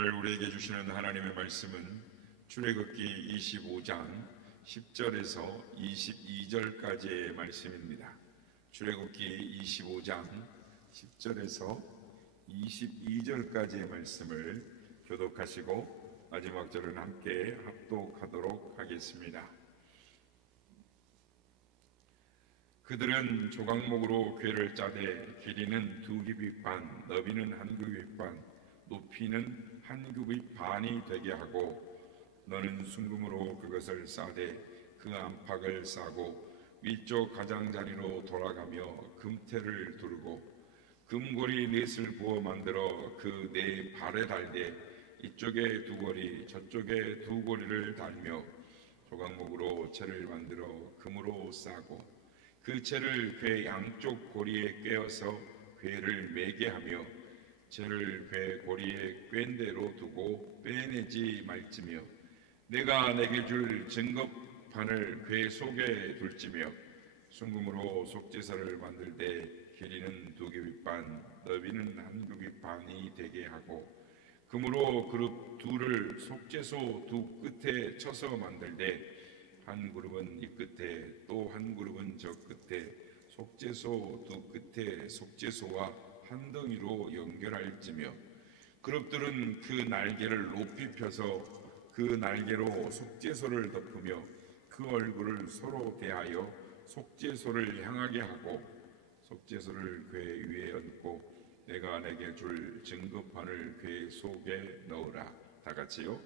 오늘 우리에게 주시는 하나님의 말씀은 출애굽기 25장 10절에서 22절까지의 말씀입니다. 출애굽기 25장 10절에서 22절까지의 말씀을 교독하시고 마지막 절은 함께 합독하도록 하겠습니다. 그들은 조각목으로 궤를 짜되 길이는 2규빗 반, 너비는 1규빗 반, 높이는 1규빗 반이 되게 하고 너는 순금으로 그것을 싸되 그 안팎을 싸고 위쪽 가장자리로 돌아가며 금태를 두르고 금고리 넷을 부어 만들어 그 네 발에 달되 이쪽에 2고리 저쪽에 2고리를 달며 조각목으로 채를 만들어 금으로 싸고 그 채를 궤 양쪽 고리에 꿰어서 궤를 매게 하며 채를 궤 고리에 꿰인 대로 두고 빼내지 말지며 내가 내게 줄 증거판을 궤 속에 둘지며 순금으로 속죄서를 만들 때 길이는 2규빗 반, 너비는 1규빗 반이 되게 하고 금으로 그룹 둘을 속죄소 두 끝에 쳐서 만들 때 한 그룹은 이 끝에 또 한 그룹은 저 끝에 속죄소 두 끝에 속죄소와 한 덩이로 연결할지며 그룹들은 그 날개를 높이 펴서 그 날개로 속죄소를 덮으며 그 얼굴을 서로 대하여 속죄소를 향하게 하고 속죄소를 궤 위에 얹고 내가 내게 줄 증거판을 궤 속에 넣으라. 다 같이요.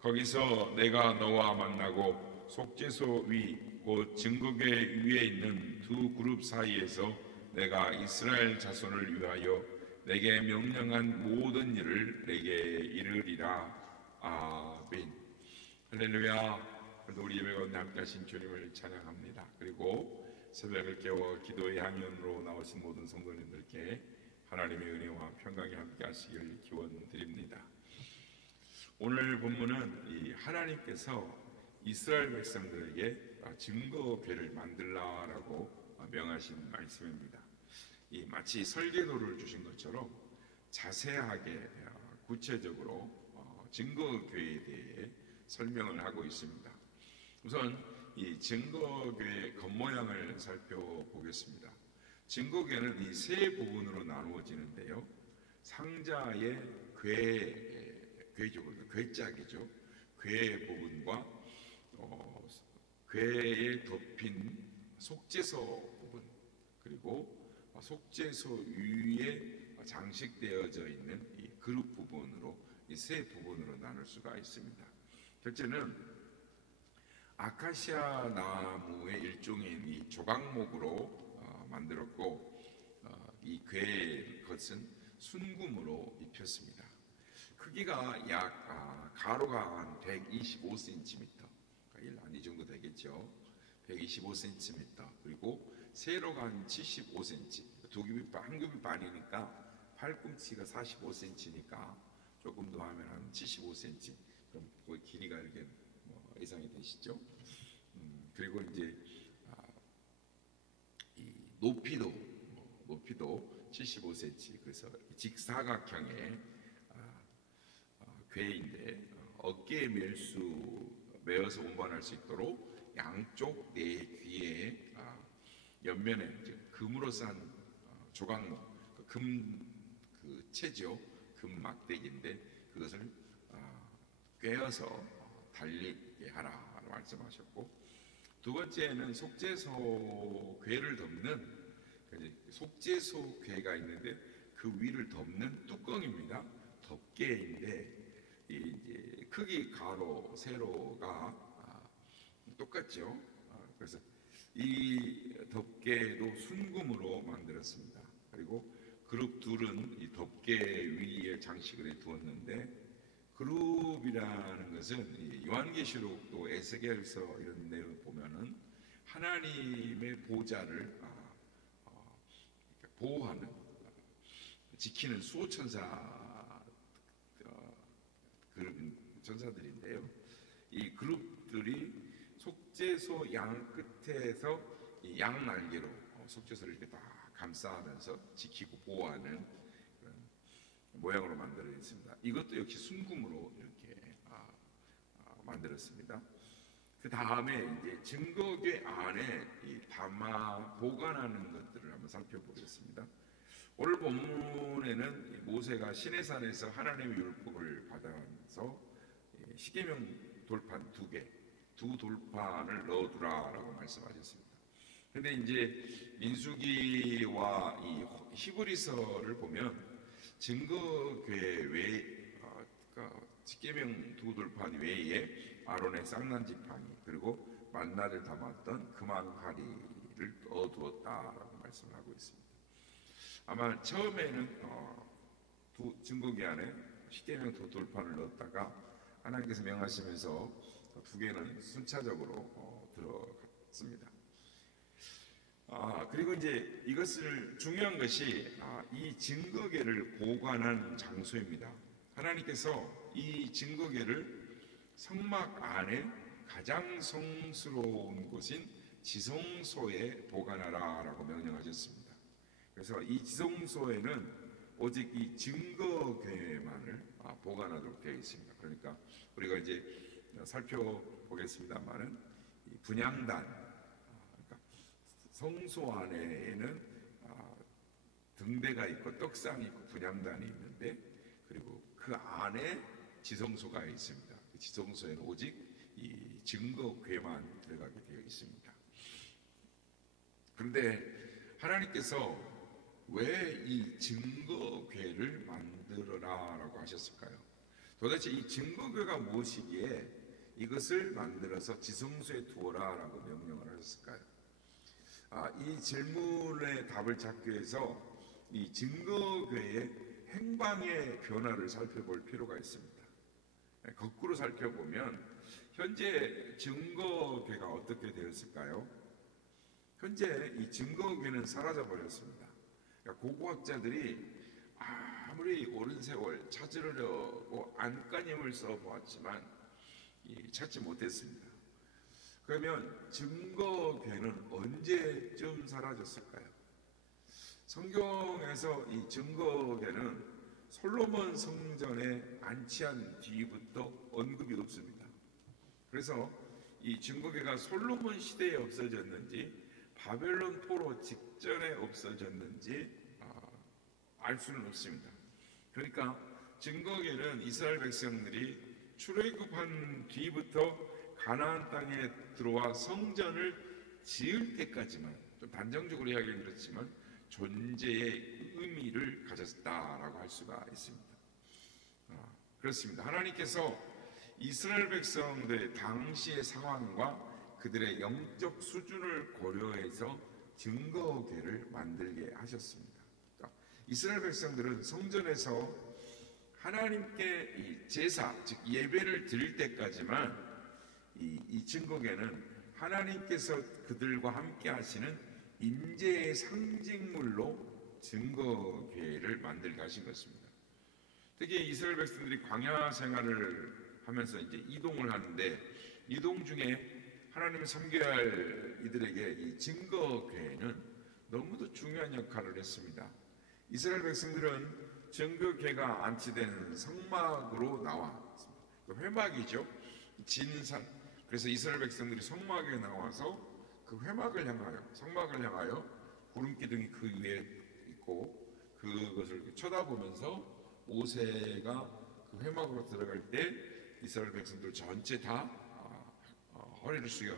거기서 내가 너와 만나고 속죄소 위 곧 증거궤 위에 있는 두 그룹 사이에서 내가 이스라엘 자손을 위하여 내게 명령한 모든 일을 내게 이르리라. 아멘. 할렐루야. 우리 예배 가운데 함께 하신 주님을 찬양합니다. 그리고 새벽을 깨워 기도의 향연으로 나오신 모든 성도님들께 하나님의 은혜와 평강이 함께 하시길 기원드립니다. 오늘 본문은 하나님께서 이스라엘 백성들에게 증거궤를 만들라라고 명하신 말씀입니다. 마치 설계도를 주신 것처럼 자세하게 구체적으로 증거궤에 대해 설명을 하고 있습니다. 우선 이 증거궤의 겉모양을 살펴보겠습니다. 증거궤는 이 세 부분으로 나누어지는데요. 상자의 궤짝이죠. 궤 부분과 궤에 덮인 속죄소 부분, 그리고 속죄소 위에 장식되어져 있는 이 그룹 부분으로 이 세 부분으로 나눌 수가 있습니다. 첫째는 아카시아 나무의 일종인 이 조각목으로 만들었고 이 궤의 겉은 순금으로 입혔습니다. 크기가 약 가로가 한 125cm, 이 정도 되겠죠. 125cm, 그리고 세로가 한 75cm, 1규빗 반이니까 팔꿈치가 45cm니까 조금 더 하면 한 75cm, 그럼 그 길이가 이렇게 예상이 되시죠? 그리고 이제 이 높이도 75cm, 그래서 직사각형의 궤인데 어깨에 메어서 운반할 수 있도록 양쪽 네 귀에 옆면에 금으로 싼 조각목, 그 채죠. 금 막대기인데 그것을 꿰어서 달리게 하라 말씀하셨고, 두 번째는 속죄소 궤를 덮는 속죄소 궤가 있는데 그 위를 덮는 뚜껑입니다. 덮개인데 이제 크기 가로 세로가 똑같죠. 그래서 이 덮개도 순금으로 만들었습니다. 그리고 그룹 둘은 이 덮개 위에 장식을 해 두었는데, 그룹이라는 것은 요한계시록도 에스겔서 이런 내용을 보면은 하나님의 보좌를 보호하는, 지키는 천사들인데요. 이 그룹들이 속죄소 양 끝에서 이 양 날개로 속죄소를 이렇게 다 감싸면서 지키고 보호하는 그런 모양으로 만들어 있습니다. 이것도 역시 순금으로 이렇게 만들었습니다. 그 다음에 이제 증거궤 안에 이 담아 보관하는 것들을 한번 살펴보겠습니다. 오늘 본문에는 모세가 시내산에서 하나님의 율법을 받아서 십계명 돌판 두 돌판을 넣어두라라고 말씀하셨습니다. 그런데 이제 민수기와 이 히브리서를 보면 증거궤 외에 그러니까 십계명 두 돌판 외에 아론의 쌍난 지팡이 그리고 만나를 담았던 금왕하리를 넣어두었다라고 말씀을 하고 있습니다. 아마 처음에는 증거궤 안에 십계명 두 돌판을 넣었다가 하나님께서 명하시면서 두 개는 순차적으로 들어갔습니다. 그리고 이제 이것을 중요한 것이 이 증거궤를 보관한 장소입니다. 하나님께서 이 증거궤를 성막 안에 가장 성스러운 곳인 지성소에 보관하라라고 명령하셨습니다. 그래서 이 지성소에는 오직 이 증거궤만을 보관하도록 되어 있습니다. 그러니까 우리가 이제 살펴보겠습니다만은 이 분향단, 그러니까 성소 안에는 등대가 있고 떡상이 있고 분향단이 있는데, 그리고 그 안에 지성소가 있습니다. 그 지성소에는 오직 이 증거궤만 들어가게 되어 있습니다. 그런데 하나님께서 왜 이 증거궤를 만들어라라고 하셨을까요? 도대체 이 증거궤가 무엇이기에 이것을 만들어서 지성소에 두어라라고 명령을 하셨을까요? 이 질문의 답을 찾기 위해서 이 증거궤의 행방의 변화를 살펴볼 필요가 있습니다. 거꾸로 살펴보면 현재 증거궤가 어떻게 되었을까요? 현재 이 증거궤는 사라져 버렸습니다. 그러니까 고고학자들이 아무리 오랜 세월 찾으려고 안간힘을 써보았지만 찾지 못했습니다. 그러면 증거궤는 언제쯤 사라졌을까요? 성경에서 이 증거궤는 솔로몬 성전에 안치한 뒤부터 언급이 없습니다. 그래서 이 증거궤가 솔로몬 시대에 없어졌는지 바벨론 포로 직전에 없어졌는지 알 수는 없습니다. 그러니까 증거궤는 이스라엘 백성들이 출애굽한 뒤부터 가나안 땅에 들어와 성전을 지을 때까지만, 좀 단정적으로 이야기는 그렇지만 존재의 의미를 가졌다라고 할 수가 있습니다. 그렇습니다. 하나님께서 이스라엘 백성들의 당시의 상황과 그들의 영적 수준을 고려해서 증거궤를 만들게 하셨습니다. 그러니까 이스라엘 백성들은 성전에서 하나님께 이 제사, 즉 예배를 드릴 때까지만 이 증거궤는 하나님께서 그들과 함께 하시는 인재의 상징물로 증거궤를 만들게 하신 것입니다. 특히 이스라엘 백성들이 광야 생활을 하면서 이제 이동을 하는데, 이동 중에 하나님을 섬겨야 할 이들에게 이 증거궤는 너무도 중요한 역할을 했습니다. 이스라엘 백성들은 증거궤가 안치된 성막으로 나와, 그 회막이죠, 진산. 그래서 이스라엘 백성들이 성막에 나와서 그 회막을 향하여, 성막을 향하여 구름 기둥이 그 위에 있고 그것을 쳐다보면서 모세가 그 회막으로 들어갈 때 이스라엘 백성들 전체 다 허리를 숙여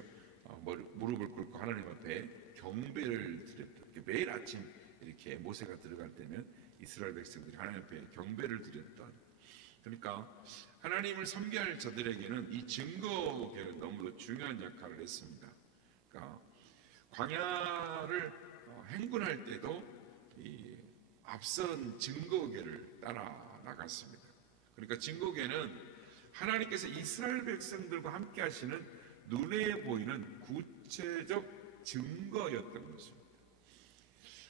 무릎을 꿇고 하나님 앞에 경배를 드렸던, 매일 아침 이렇게 모세가 들어갈 때면 이스라엘 백성들이 하나님 앞에 경배를 드렸던, 그러니까 하나님을 섬겨야 할 저들에게는 이 증거궤는 너무도 중요한 역할을 했습니다. 그러니까 광야를 행군할 때도 이 앞선 증거궤를 따라 나갔습니다. 그러니까 증거궤는 하나님께서 이스라엘 백성들과 함께 하시는 눈에 보이는 구체적 증거였던 것입니다.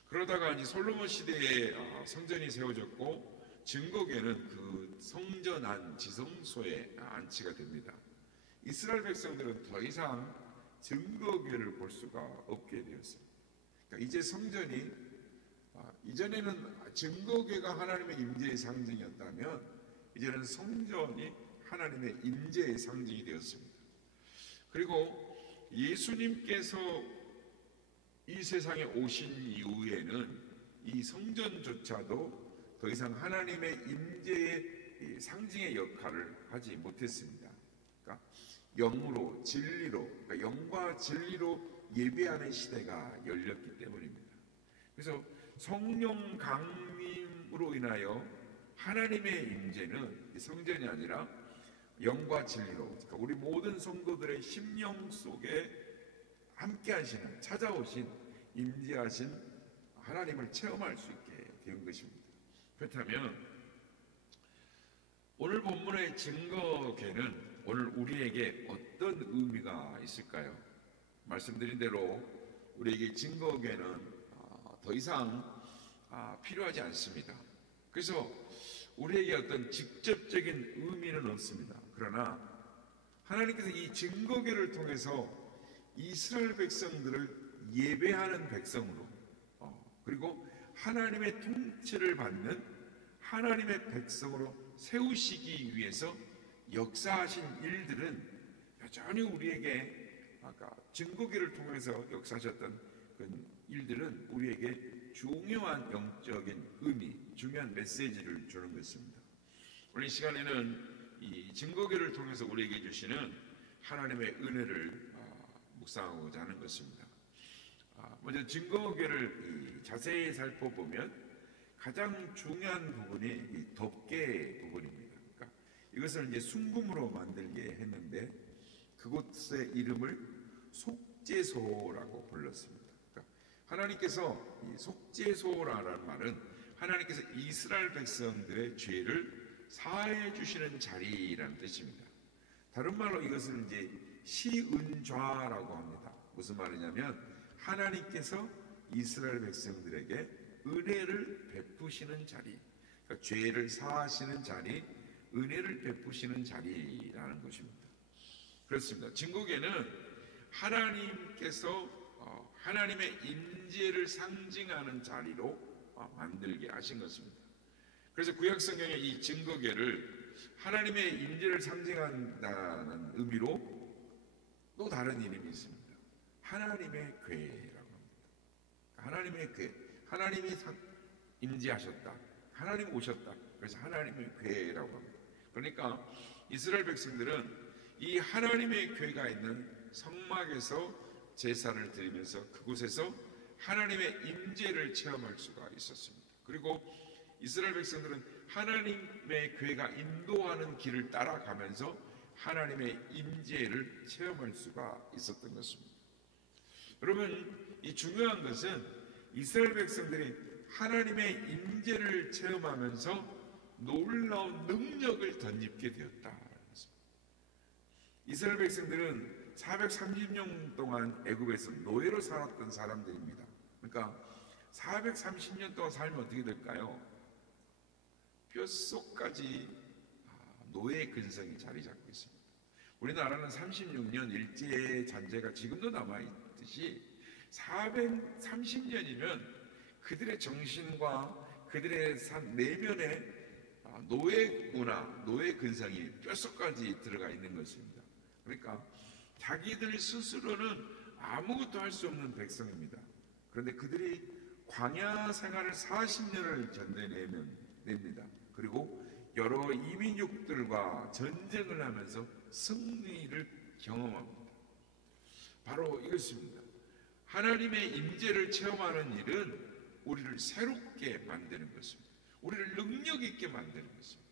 그러다가 이제 솔로몬 시대에 성전이 세워졌고 증거궤는 그 성전 안 지성소에 안치가 됩니다. 이스라엘 백성들은 더 이상 증거궤를 볼 수가 없게 되었습니다. 그러니까 이제 성전이 이전에는 증거궤가 하나님의 임재의 상징이었다면 이제는 성전이 하나님의 임재의 상징이 되었습니다. 그리고 예수님께서 이 세상에 오신 이후에는 이 성전조차도 더 이상 하나님의 임재의 상징의 역할을 하지 못했습니다. 그러니까 영으로 진리로, 그러니까 영과 진리로 예배하는 시대가 열렸기 때문입니다. 그래서 성령 강림으로 인하여 하나님의 임재는 성전이 아니라 영과 진리로, 그러니까 우리 모든 성도들의 심령 속에 함께 하시는, 찾아오신, 임재하신 하나님을 체험할 수 있게 된 것입니다. 그렇다면 오늘 본문의 증거궤는 오늘 우리에게 어떤 의미가 있을까요? 말씀드린 대로 우리에게 증거궤는 더 이상 필요하지 않습니다. 그래서 우리에게 어떤 직접적인 의미는 없습니다. 그러나 하나님께서 이 증거궤를 통해서 이스라엘 백성들을 예배하는 백성으로, 그리고 하나님의 통치를 받는 하나님의 백성으로 세우시기 위해서 역사하신 일들은 여전히 우리에게 아까 증거궤를 통해서 역사하셨던 그 일들은 우리에게 중요한 영적인 의미, 중요한 메시지를 주는 것입니다. 오늘 이 시간에는 이 증거궤를 통해서 우리에게 주시는 하나님의 은혜를 묵상하고자 하는 것입니다. 먼저 증거궤를 자세히 살펴보면 가장 중요한 부분이 이 덮개 부분입니다. 그러니까 이것을 이제 순금으로 만들게 했는데 그곳의 이름을 속죄소라고 불렀습니다. 그러니까 하나님께서 이 속죄소라는 말은 하나님께서 이스라엘 백성들의 죄를 사해 주시는 자리라는 뜻입니다. 다른 말로 이것을 이제 시은좌라고 합니다. 무슨 말이냐면 하나님께서 이스라엘 백성들에게 은혜를 베푸시는 자리, 그러니까 죄를 사하시는 자리, 은혜를 베푸시는 자리라는 것입니다. 그렇습니다. 증거궤는 하나님께서 하나님의 임재를 상징하는 자리로 만들게 하신 것입니다. 그래서 구약성경에 이 증거궤를 하나님의 임재를 상징한다는 의미로 또 다른 이름이 있습니다. 하나님의 궤라고 합니다. 하나님의 궤, 하나님이 임재하셨다, 하나님 오셨다, 그래서 하나님의 궤라고 합니다. 그러니까 이스라엘 백성들은 이 하나님의 궤가 있는 성막에서 제사를 드리면서 그곳에서 하나님의 임재를 체험할 수가 있었습니다. 그리고 이스라엘 백성들은 하나님의 궤가 인도하는 길을 따라가면서 하나님의 임재를 체험할 수가 있었던 것입니다. 여러분, 이 중요한 것은 이스라엘 백성들이 하나님의 임재를 체험하면서 놀라운 능력을 덧입게 되었다. 이스라엘 백성들은 430년 동안 애굽에서 노예로 살았던 사람들입니다. 그러니까 430년 동안 살면 어떻게 될까요? 뼛속까지 노예의 근성이 자리 잡고 있습니다. 우리나라는 36년 일제 잔재가 지금도 남아있듯이 430년이면 그들의 정신과 그들의 내면에 노예 문화, 노예 근성이 뼛속까지 들어가 있는 것입니다. 그러니까 자기들 스스로는 아무것도 할 수 없는 백성입니다. 그런데 그들이 광야 생활을 40년을 견뎌냅니다. 그리고 여러 이민족들과 전쟁을 하면서 승리를 경험합니다. 바로 이것입니다. 하나님의 임재를 체험하는 일은 우리를 새롭게 만드는 것입니다. 우리를 능력 있게 만드는 것입니다.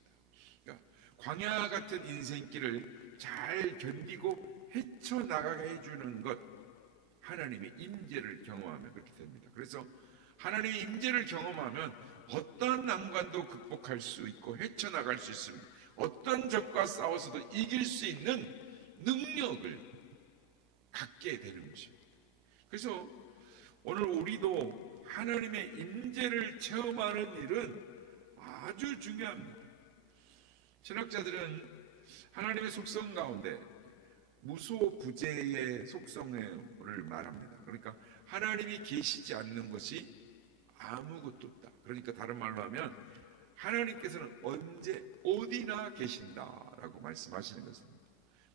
그러니까 광야 같은 인생길을 잘 견디고 헤쳐나가게 해주는 것, 하나님의 임재를 경험하면 그렇게 됩니다. 그래서 하나님의 임재를 경험하면 어떤 난관도 극복할 수 있고 헤쳐나갈 수 있습니다. 어떤 적과 싸워서도 이길 수 있는 능력을 갖게 되는 것입니다. 그래서 오늘 우리도 하나님의 임재를 체험하는 일은 아주 중요합니다. 신학자들은 하나님의 속성 가운데 무소부재의 속성을 말합니다. 그러니까 하나님이 계시지 않는 것이 아무것도 없다. 그러니까 다른 말로 하면 하나님께서는 언제 어디나 계신다라고 말씀하시는 것입니다.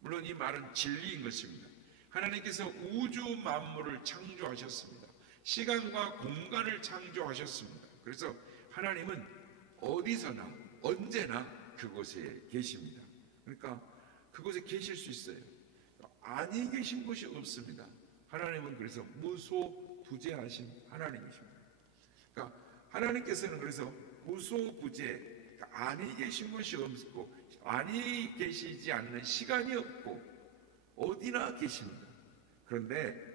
물론 이 말은 진리인 것입니다. 하나님께서 우주 만물을 창조하셨습니다. 시간과 공간을 창조하셨습니다. 그래서 하나님은 어디서나 언제나 그곳에 계십니다. 그러니까 그곳에 계실 수 있어요. 아니 계신 곳이 없습니다. 하나님은 그래서 무소부재하신 하나님이십니다. 그러니까 하나님께서는 그래서 무소부재, 아니 계신 곳이 없고 아니 계시지 않는 시간이 없고 어디나 계십니다. 그런데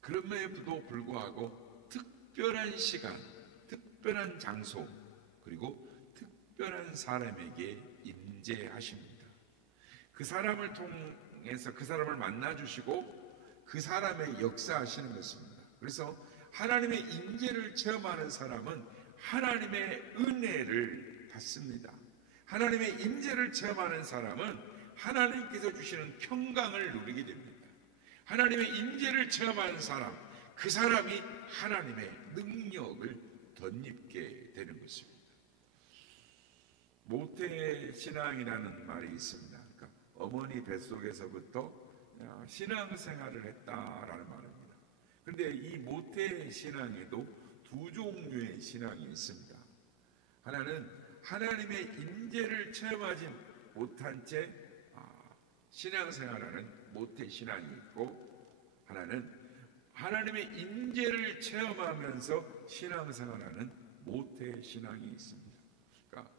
그럼에도 불구하고 특별한 시간, 특별한 장소, 그리고 특별한 사람에게 임재하십니다. 그 사람을 통해서 그 사람을 만나주시고 그 사람의 역사하시는 것입니다. 그래서 하나님의 임재를 체험하는 사람은 하나님의 은혜를 받습니다. 하나님의 임재를 체험하는 사람은 하나님께서 주시는 평강을 누리게 됩니다. 하나님의 임재를 체험하는 사람, 그 사람이 하나님의 능력을 덧입게 되는 것입니다. 모태신앙이라는 말이 있습니다. 그러니까 어머니 뱃속에서부터 신앙생활을 했다라는 말입니다. 그런데 이 모태신앙에도 두 종류의 신앙이 있습니다. 하나는 하나님의 임재를 체험하지 못한 채 신앙생활하는 모태신앙이 있고, 하나는 하나님의 임재를 체험하면서 신앙생활하는 모태신앙이 있습니다. 그러니까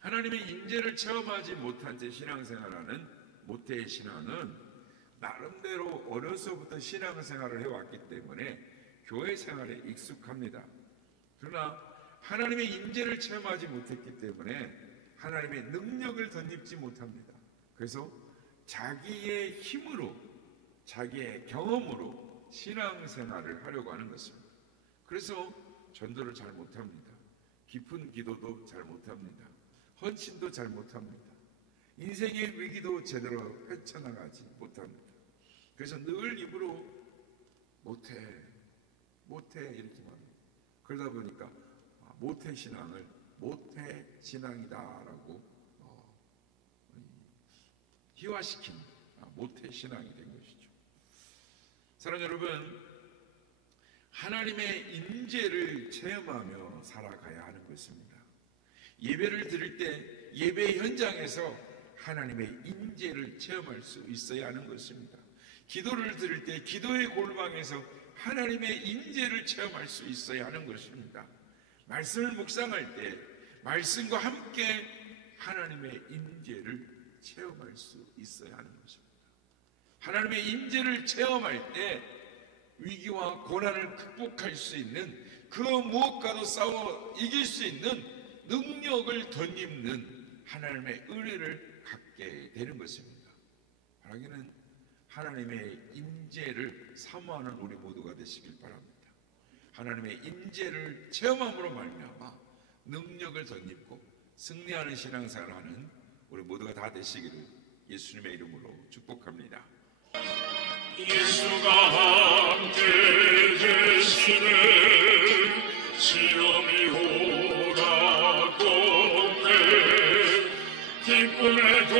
하나님의 임재를 체험하지 못한 채 신앙생활하는 모태신앙은 나름대로 어려서부터 신앙생활을 해왔기 때문에 교회 생활에 익숙합니다. 그러나 하나님의 임재를 체험하지 못했기 때문에 하나님의 능력을 덧입지 못합니다. 그래서 자기의 힘으로, 자기의 경험으로 신앙생활을 하려고 하는 것입니다. 그래서 전도를 잘 못합니다. 깊은 기도도 잘 못합니다. 헌신도 잘 못합니다. 인생의 위기도 제대로 헤쳐나가지 못합니다. 그래서 늘 입으로 못해 이렇게 말합니다. 그러다 보니까 모태신앙을 모태신앙이다라고 희화시킨 모태신앙이 된 것이죠. 사랑하는 여러분, 하나님의 임재를 체험하며 살아가야 하는 것입니다. 예배를 드릴 때 예배 현장에서 하나님의 임재를 체험할 수 있어야 하는 것입니다. 기도를 드릴 때 기도의 골방에서 하나님의 임재를 체험할 수 있어야 하는 것입니다. 말씀을 묵상할 때 말씀과 함께 하나님의 임재를 체험할 수 있어야 하는 것입니다. 하나님의 임재를 체험할 때 위기와 고난을 극복할 수 있는, 그 무엇과도 싸워 이길 수 있는 능력을 덧입는 하나님의 은혜를 갖게 되는 것입니다. 바라기는 하나님의 임재를 사모하는 우리 모두가 되시길 바랍니다. 하나님의 임재를 체험함으로 말미암아 능력을 덧입고 승리하는 신앙생활을 하는 우리 모두가 다 되시기를 예수님의 이름으로 축복합니다. 예수가 함께 계시네. 시험이 오라고 내 기쁨에도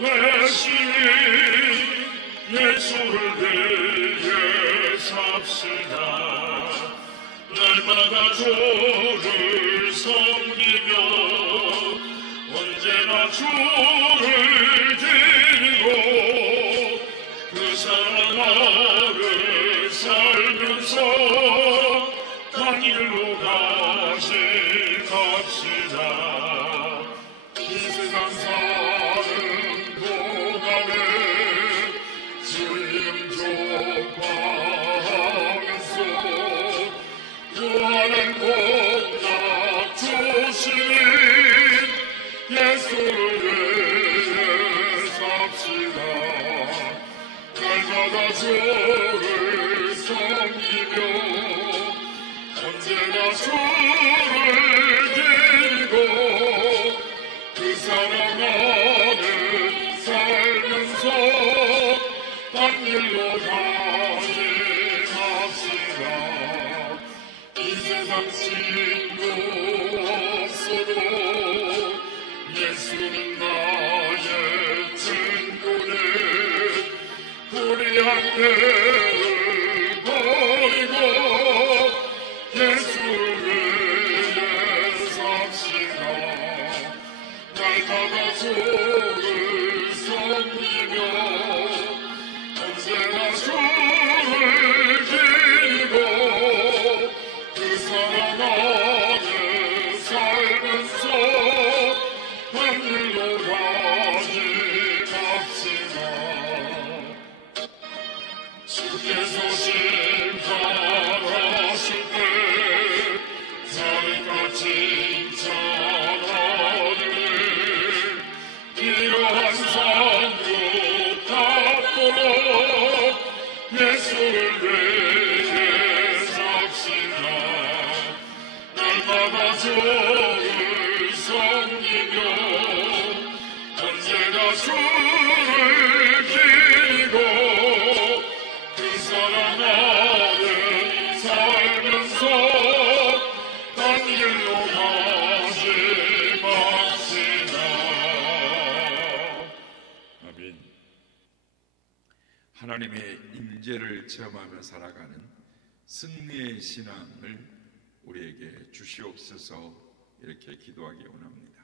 넘치니 예수를 위해 삽시다. 날마다 주를 섬기며 언제나 주를 드리고 그 사랑을 살면서 당일로 갑시다. 이 세상 사는 동안에 주님 좁아하면서 구하는 공작 주시니 예수를 위해 삽시다. 날마다 주를 섬기며 언제나 주를 드리고 그 사랑하는 살면서 딴 길로 가지 맙시다. 없어도 예수는 나의 친구네. 불의한 죄를 버리고 예수를 위해 삽시다. 날마다 주를 섬기며 언제나 주를 기리고 그 사랑 안에 살면서 한 길로 가지 맙시다. 주께서 심판하실 때 사랑과 칭찬하리니 이러한 상도 갚도록 예수를 위해 삽시다. 날마다 주를 섬기며 언제나 주를 기리고 그 사랑 안에 살면서 딴 길로 가지 맙시다. 아멘. 하나님의 임재를 체험하며 살아가는 승리의 신앙을 우리에게 주시옵소서. 이렇게 기도하기 원합니다.